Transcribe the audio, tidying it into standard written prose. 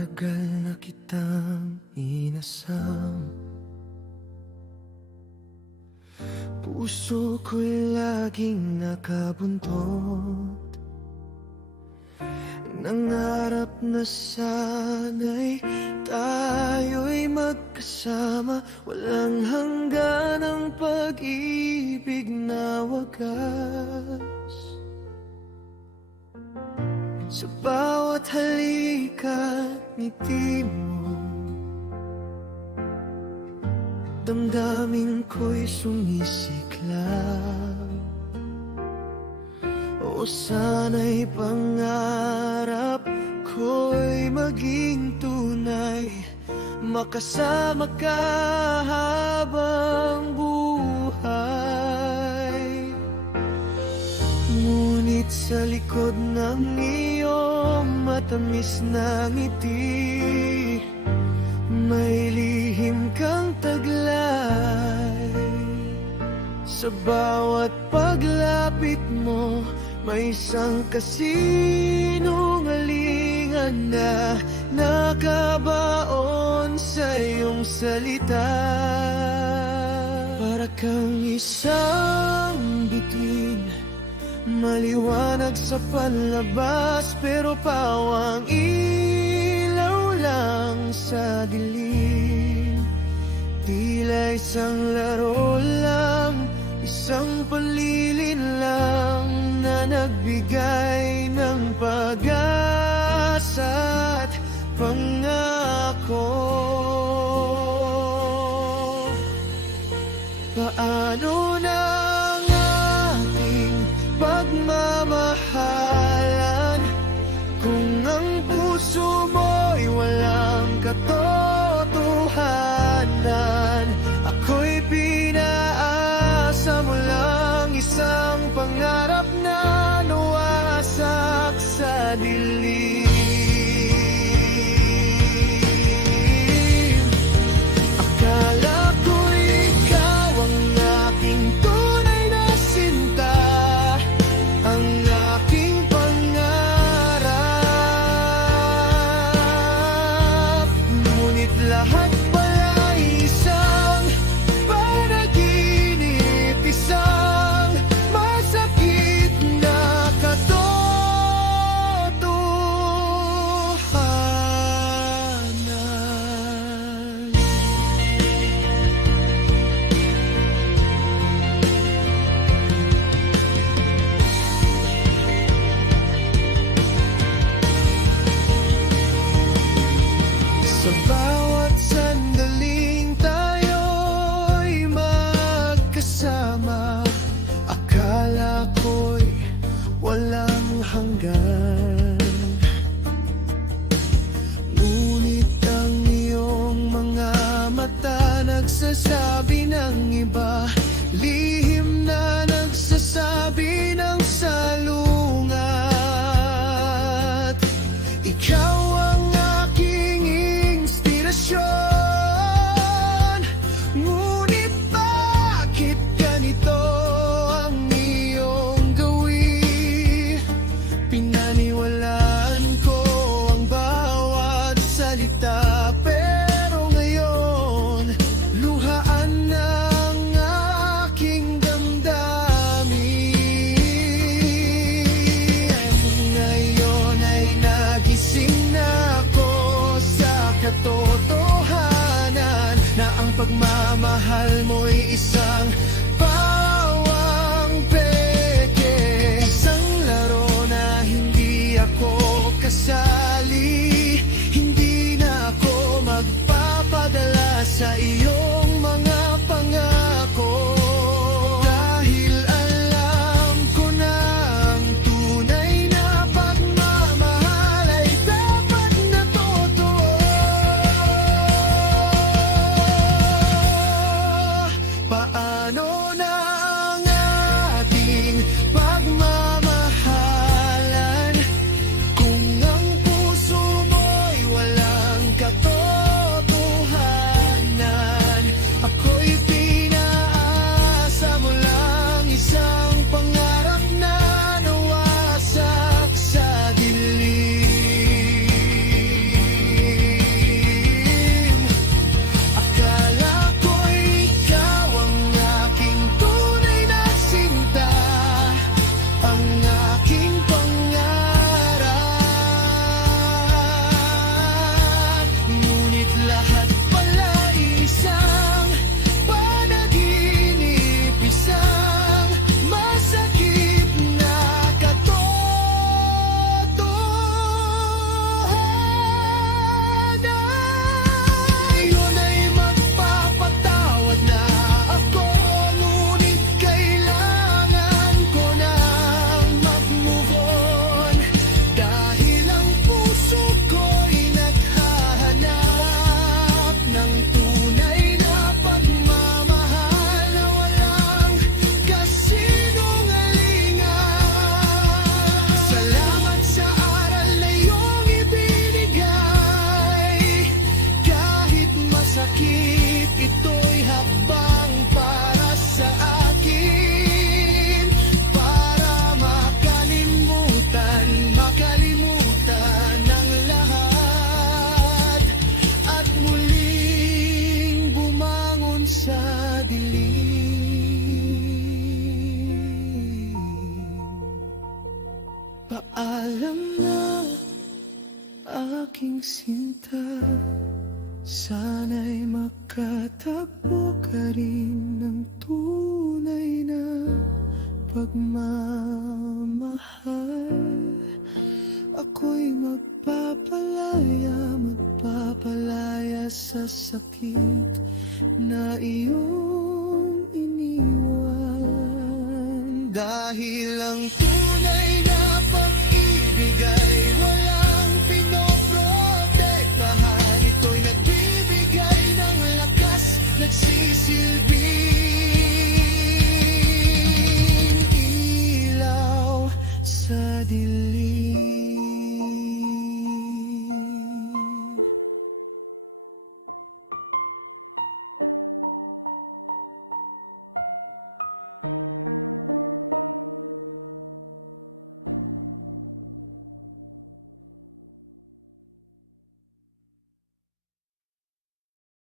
Matagal na kitang inasam, puso ko'y laging nakabuntot. Nangarap na sana'y tayo'y magkasama, walang hangganang pag-ibig na wagas. Sa bawat halik at ngiti mo, damdamin ko'y sumisiklab. O sana'y pangarap ko'y maging tunay, makasama ka habang buhay. Ngunit sa likod ng iyong matamis na ngiti, may lihim kang taglay. Sa bawat paglapit mo, may isang kasinungalingan na nakabaon sa iyong salita. Para kang isang bituin, maliwanag sa panlabas, pero pawang ilaw lang sa dilim. Tila isang laro lang, isang palilin lang na nagbigay ng pag-asa at pangako. Paano na ang ating pagmamahalan kung ang puso mo'y walang katotohanan? Ako'y pinaasa mo lang, isang pangarap na nawasak sa dilim. Akala ko'y ikaw ang aking tunay na sinta, ang aking pangarap. Ngunit lahat pala'y isang panaginip, isang masakit na katotohanan. Sa bawat sandaling tayo'y magkasama, akala ko'y walang hanggan. Ngunit ang iyong mga mata nagsasabi ng iba, lihim na nagsasabi ng salungat. Ikaw ang aking inspirasyon, ngunit bakit ganito ang iyong gawi? Pinaniwalaan ko ang bawat salita, pero ngayon luhaan ng aking damdamin. Ngayon ay nagising na ako sa katotohanan na ang pagmamahal mo'y isang pawang peke, isang laro na hindi ako kasali, hindi na ako aking sinta. Sana'y makatagpo ka rin ng tunay na pagmamahal. Ako'y magpapalaya sa sakit na iyong iniwan. Dahil ang tunay